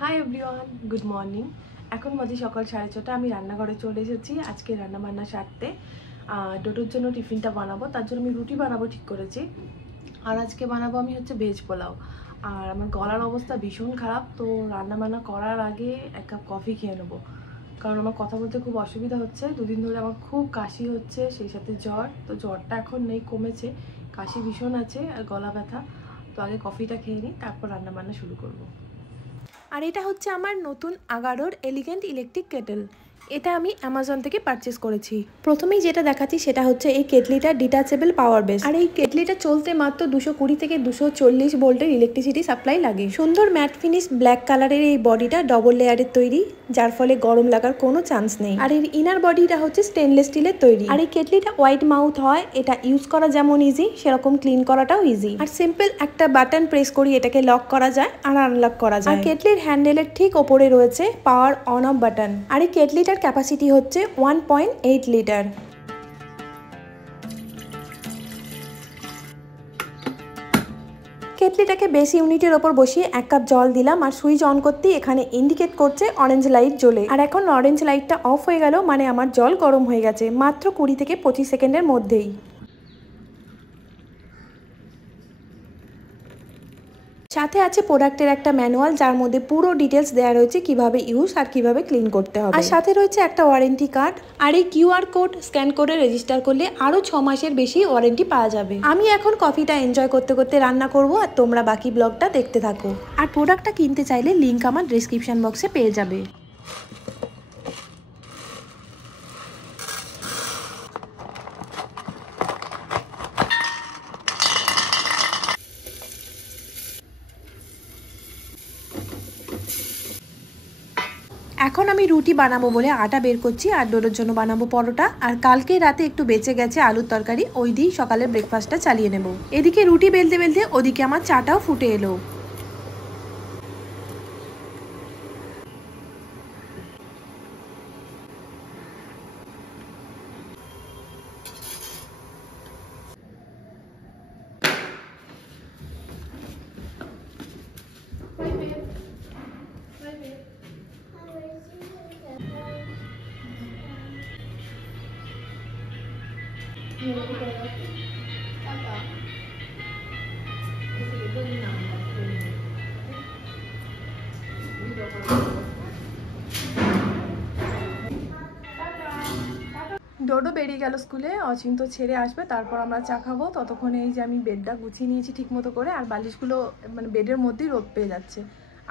Hi everyone, good morning. এখন বাজে সকাল 6:30। আমি রান্নাঘরে চলে এসেছি আজকে রান্নাবান্না সারতে। ডোডোর জন্য টিফিনটা বানাবো, তার জন্য আমি রুটি বানাবো ঠিক করেছি। আর আজকে বানাবো আমি হচ্ছে ভেজ পোলাও। আর আমার গলার অবস্থা ভীষণ খারাপ, তো রান্নাবান্না করার আগে এক কাপ কফি খেয়ে নেবো, কারণ আমার কথা বলতে খুব অসুবিধা হচ্ছে। দুদিন ধরে আমার খুব কাশি হচ্ছে, সেই সাথে জ্বর। তো জ্বরটা এখন নেই, কমেছে, কাশি ভীষণ আছে আর গলা ব্যথা। তো আগে কফিটা খেয়ে নিই, তারপর রান্নাবান্না শুরু করবো। আর এটা হচ্ছে আমার নতুন আগারোর এলিগেন্ট ইলেকট্রিক কেটেল। এটা আমি অ্যামাজন থেকে পারচেস করেছি। প্রথমেই যেটা দেখাচ্ছি সেটা হচ্ছে এই কেটলিটা ডিটাচেবল পাওয়ার বেস। আর এই কেটলিটা চলতে মাত্র 220 থেকে 240 ভোল্টের ইলেকট্রিসিটি সাপ্লাই লাগে। সুন্দর ম্যাট ফিনিশ ব্ল্যাক কালারের এই বডিটা ডবল লেয়ারের তৈরি, যার ফলে গরম লাগার কোনো চান্স নেই। আর এর ইনার বডিটা হচ্ছে স্টেনলেস স্টিলের তৈরি। আর এই কেটলিটা হোয়াইট মাউথ হয়, এটা ইউজ করা যেমন ইজি সেরকম ক্লিন করাটাও ইজি। আর সিম্পল একটা বাটন প্রেস করি এটাকে লক করা যায় আর আনলক করা যায়। আর কেটলির হ্যান্ডেলের ঠিক ওপরে রয়েছে পাওয়ার অন অফ বাটন। আর এই কেটলিটার ক্যাপাসিটি হচ্ছে 1.8 লিটার। কেটলিটাকে বেস ইউনিটের ওপর বসিয়ে 1 কাপ জল দিলাম, আর সুইচ অন করতেই এখানে ইন্ডিকেট করছে অরেঞ্জ লাইট জ্বলে। আর এখন অরেঞ্জ লাইটটা অফ হয়ে গেল, মানে আমার জল গরম হয়ে গেছে মাত্র 20 থেকে 25 সেকেন্ডের মধ্যেই। সাথে আছে প্রোডাক্টের একটা ম্যানুয়াল, যার মধ্যে পুরো ডিটেলস দেওয়া রয়েছে কিভাবে ইউজ আর কিভাবে ক্লিন করতে হবে। আর সাথে রয়েছে একটা ওয়ারেন্টি কার্ড, আর এই কিউআর কোড স্ক্যান করে রেজিস্টার করলে আরো 6 মাসের বেশি ওয়ারেন্টি পাওয়া যাবে। আমি এখন কফিটা এনজয় করতে করতে রান্না করব, আর তোমরা বাকি ব্লগটা দেখতে থাকো। আর প্রোডাক্টটা কিনতে চাইলে লিংক আমার ডেসক্রিপশন বক্সে পেয়ে যাবে। এখন আমি রুটি বানাবো বলে আটা বের করছি, আর ডোডোর জন্য বানাবো পরোটা। আর কালকে রাতে একটু বেঁচে গেছে আলুর তরকারি, ওই দিয়েই সকালের ব্রেকফাস্টটা চালিয়ে নেব। এদিকে রুটি বেলতে বেলতে ওদিকে আমার চাটাও ফুটে এলো। ডোডো বেরিয়ে গেল স্কুলে, অচিন্ত ছেড়ে আসবে, তারপর আমরা চা খাবো। ততক্ষণে এই যে আমি বেডটা গুছিয়ে নিয়েছি ঠিক মতো করে, আর বালিশগুলো মানে বেডের মধ্যেই রোদ পেয়ে যাচ্ছে।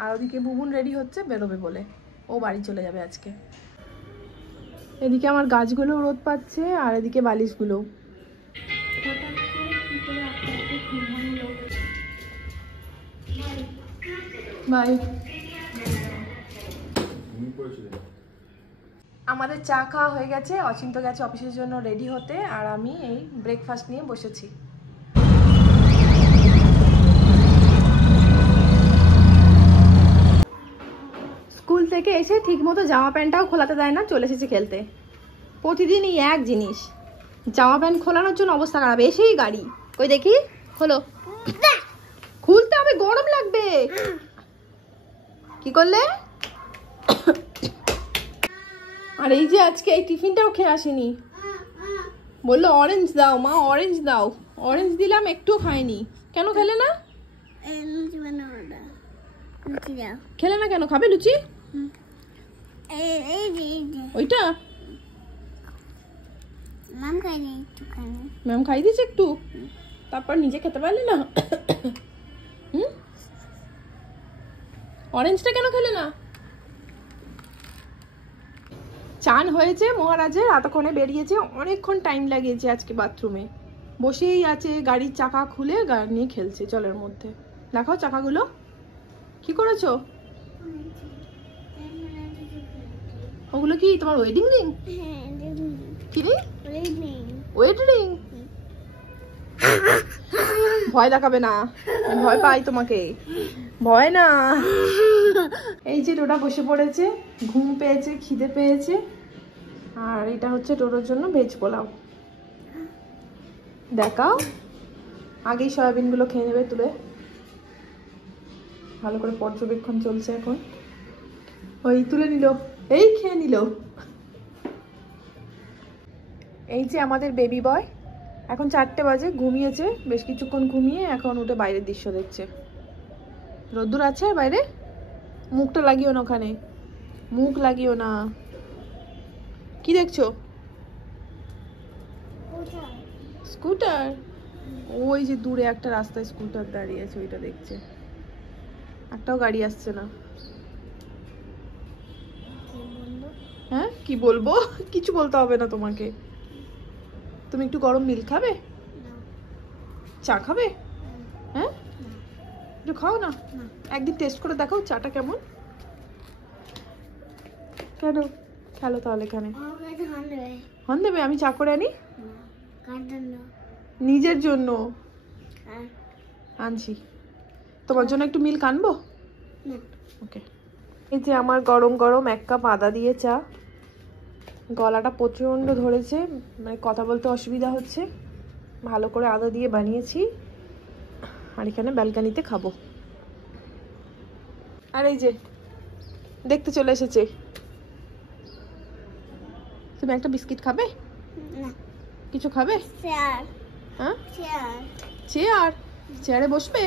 আর ওদিকে বুবুন রেডি হচ্ছে বেরোবে বলে, ও বাড়ি চলে যাবে আজকে। এদিকে আমার গাছগুলো রোদ পাচ্ছে, আর এদিকে বালিশগুলো। বাই। আমাদের চা খাওয়া হয়ে গেছে, অচিন্ত গেছে অফিসের জন্য রেডি হতে, আর আমি এই ব্রেকফাস্ট নিয়ে বসেছি। স্কুল থেকে এসে ঠিকমতো জামা প্যান্টটাও খোলাতে দেয় না, চলে এসেছে খেলতে। প্রতিদিনই এক জিনিস, জামা প্যান্ট খোলানোর জন্য অবস্থা খারাপ। এসেই গাড়ি, কই দেখি খোলো। খুলতে হবে, গরম লাগবে। কি করলে? আর এই যে আজকে এই টিফিনটাও খেয়ে আসেনি, বললো অরেঞ্জ দাও মা, অরেঞ্জ দাও। অরেঞ্জ দিলাম, একটু খায়নি। কেন খেলে না? খেলে না কেন? খাবে লুচি? ওইটা ম্যাম খাই দিয়েছে একটু, তারপর নিজে খেতে পারলে না। অরেঞ্জটা কেন খেলে না? চান হয়েছে মহারাজের, এতক্ষণে বেরিয়েছে, অনেকক্ষণ টাইম লাগিয়েছে আজকে বাথরুমে। বসেই আছে, গাড়ির চাকা খুলে গাড়ি নিয়ে খেলছে জলের মধ্যে। দেখাও চাকাগুলো, কি করেছো? ওগুলো কি তোমার ওয়েডিং রিং? কি রিং? ওয়েড রিং। ভয় দেখাবে না, ভয় পাই তোমাকে, ভয় না। এই যে ডোডা বসে পড়েছে, ঘুম পেয়েছে, খিদে পেয়েছে। আর এটা হচ্ছে ডোডোর জন্য ভেজ পোলাও। দেখাও, আগেই সয়াবিনগুলো খেয়ে নেবে তুলে। ভালো করে পর্যবেক্ষণ চলছে এখন। ওই তুলে নিল, এই খেয়ে নিল। এই যে আমাদের বেবি বয়, এখন 4টে বাজে, ঘুমিয়েছে বেশ কিছুক্ষণ, ঘুমিয়ে এখন উঠে বাইরের দৃশ্য দেখছে। রোদ্দুর আছে বাইরে, মুখটা লাগিও না ওখানে, মুখ লাগিও না। কি দেখছো? স্কুটার? ওই যে দূরে একটা রাস্তায় স্কুটার দাঁড়িয়ে আছে, ওইটা দেখছে। একটাও গাড়ি আসছে না। হ্যাঁ কি বলবো? কিছু বলতে হবে না তোমাকে। তুমি একটু গরম মিল্ক খাবে? চা খাবে? হ্যাঁ একটু খাও না, একদিন টেস্ট করে দেখাও চাটা কেমন। কেন খেলো তাহলে এখানে? হন দেবে? আমি চা করে আনি নিজের জন্য। আনছি, তোমার জন্য একটু মিল্ক আনবো। ওকে। এই যে আমার গরম গরম 1 কাপ আদা দিয়ে চা। গলাটা প্রচণ্ড ধরেছে, মানে কথা বলতে অসুবিধা হচ্ছে, ভালো করে আদা দিয়ে বানিয়েছি। আর এখানে ব্যালকানিতে খাবো। আর এই যে দেখতে চলে এসেছে। তুমি একটা বিস্কিট খাবে? কিছু খাবে? হ্যাঁ চেয়ার, চেয়ারে বসবে?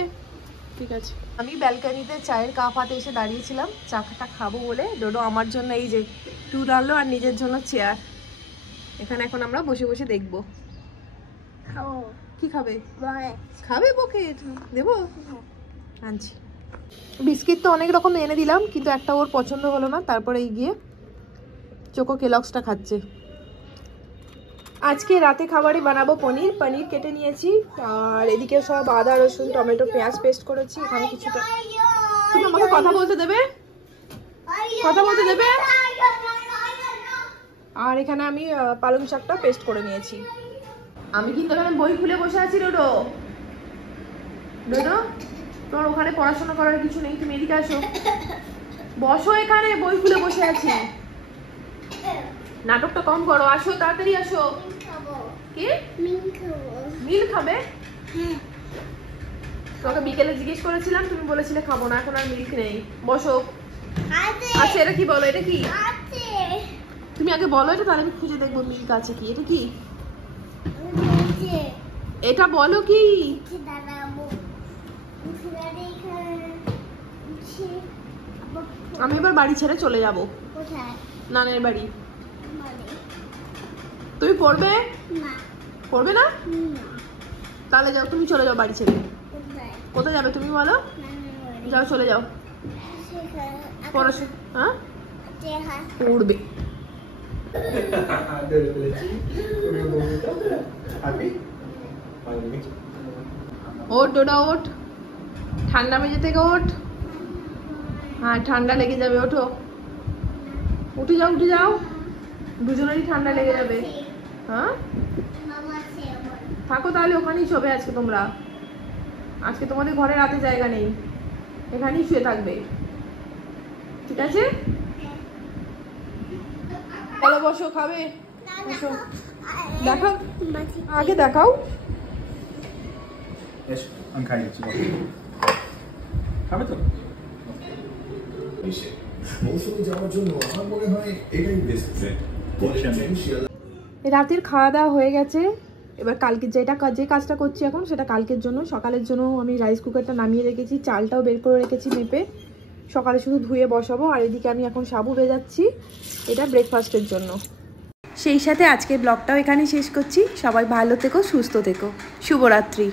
ঠিক আছে। আমি ব্যালকানিতে চায়ের কাপ হাতে এসে দাঁড়িয়েছিলাম চাটা খাবো বলে। ডোডো আমার জন্য এই যে টুর আনলো আর নিজের জন্য চেয়ার। এখানে এখন আমরা বসে বসে দেখবো। কি খাবে? খাবে বকে দেবো? আনছি। বিস্কিট তো অনেক রকম এনে দিলাম, কিন্তু একটা ওর পছন্দ হলো না। তারপরে এই গিয়ে চোকো কেলগসটা খাচ্ছে। আজকে রাতে খাবারে বানাবো পনির। পনির কেটে নিয়েছি, আর এদিকে সব আদা রসুন টমেটো পেঁয়াজ পেস্ট করেছি। এখানে কিছুটা, তুমি আমাকে কথা বলতে দেবে? কথা বলতে দেবে? আর এখানে আমি পালং শাকটা পেস্ট করে নিয়েছি। আমি কিন্তু এখানে বই খুলে বসে আছি। ডোডো, ডোডো তোমার ওখানে পড়াশোনা করার কিছু নেই, তুমি এদিকে আসো, বসো এখানে, বই খুলে বসে আছি। নাটকটা কম করো, আসো তাড়াতাড়ি আসো। কি মিল খাবে? তোকে বিকেলে জিজ্ঞেস করেছিলাম, তুমি বলেছিলে খাবো না, এখন আর মিল্ক নেই। বসো। আচ্ছা এটা কি বলো, এটা কি? তুমি আগে বলো এটা, তাহলে আমি খুঁজে দেখবো মিল্ক আছে কি। এটা কি? এটা বলো কি? আমি এবার বাড়ি ছেড়ে চলে যাব। নানের বাড়ি। তুমি পড়বে? পড়বে না? তাহলে যাও, তুমি চলে যাও বাড়ি ছেড়ে। কোথায় যাবে তুমি বলো? যাও চলে যাও। পড়াশোনা? হ্যাঁ পড়বে। ওঠ ডোডা ওঠ, ঠান্ডা মেঝে থেকে ওঠ। হ্যাঁ ঠান্ডা লেগে যাবে, ওঠো, উঠে যাও, উঠে যাও, দুজনেরই ঠান্ডা লেগে যাবে। হ্যাঁ থাকো তাহলে, ওখানেই শোবে আজকে তোমরা। আজকে তোমাদের ঘরে রাতে জায়গা নেই, এখানেই শুয়ে থাকবে, ঠিক আছে? চলো বসো, খাবে? বসো, দেখাও আগে, দেখাও। আমি খাই দিচ্ছি, খাবে তো? মৌসুমে যাওয়ার জন্য আমার মনে হয় এটাই বেস্ট ট্রেন্ড। রাতের খাওয়া দাওয়া হয়ে গেছে। এবার কালকে যে কাজটা করছি এখন, সেটা কালকের জন্য। সকালের জন্য আমি রাইস কুকারটা নামিয়ে রেখেছি, চালটাও বের করে রেখেছি মেপে, সকালে শুধু ধুয়ে বসাবো। আর এদিকে আমি এখন সাবু ভেজাচ্ছি, এটা ব্রেকফাস্টের জন্য। সেই সাথে আজকের ব্লগটাও এখানেই শেষ করছি। সবাই ভালো থেকো, সুস্থ থেকো, শুভরাত্রি।